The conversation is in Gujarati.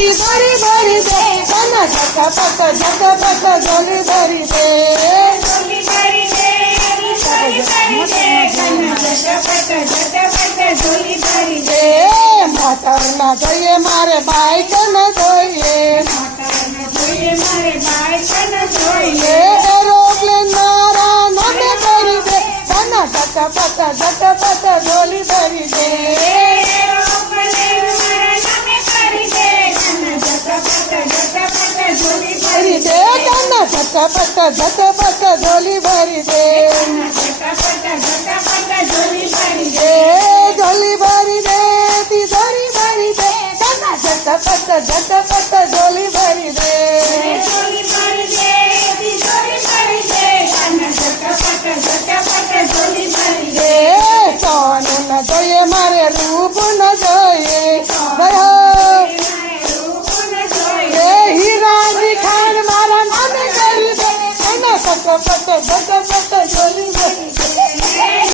તિજોરી ભરી દે કના ઝટપટ ઝોલી ભરી દે મોટર ના જોઈએ મારે બાઈક ન જોઈએ એરોપ્લેન મારા નામે કરી દે કના ઝટપટ ઝોલી ભરી દે ઝટપટ ઝોલી ભરી દે ઝોલી ભરી દે તિજોરી ભરી દે ઝટપટ ઝોલી ભરી દે સોનું ન જોઈએ મારે રૂપ ન જોઈએ હીરાની ખાણ મારા નામે કરી દે ઝટપટ ઝોલી ભરી